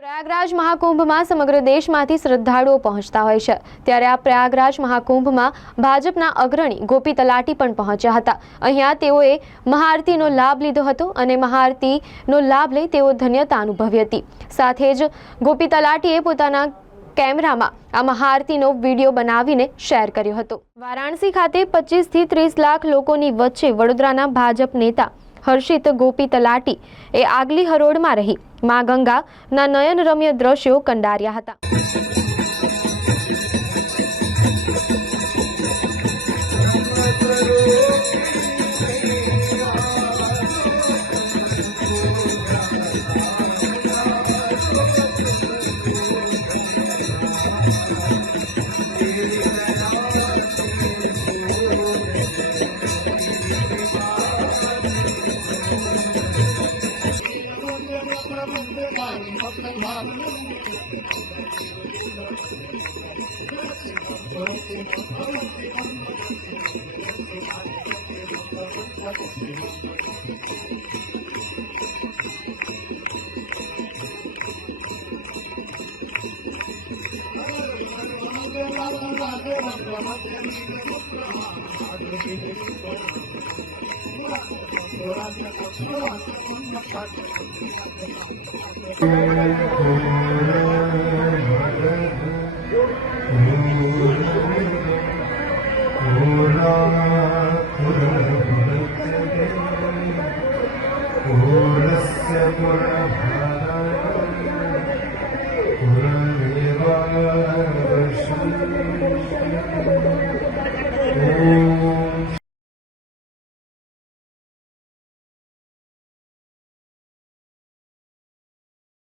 પ્રયાગરાજ મહાકુંભમાં સમગ્ર દેશમાંથી શ્રદ્ધાળુઓ પહોંચતા હોય છે, ત્યારે આ પ્રયાગરાજ મહાકુંભમાં ભાજપના અગ્રણી ગોપી તલાટી પણ પહોંચ્યા હતા। અહીંયા તેઓએ મહાઆરતીનો લાભ લીધો હતો અને મહાઆરતીનો લાભ લઈ તેઓ ધન્યતા અનુભવી હતી। સાથે જ ગોપી તલાટીએ પોતાના કેમેરામાં આ મહાઆરતીનો વિડીયો બનાવીને શેર કર્યો હતો। વારાણસી ખાતે 25 થી 30 લાખ લોકોની વચ્ચે વડોદરાના ભાજપ નેતા હર્ષિત ગોપી તલાટી એ આગલી હરોળમાં રહી માં ગંગાના નયનરમ્ય દ્રશ્યો કંડાર્યા હતા।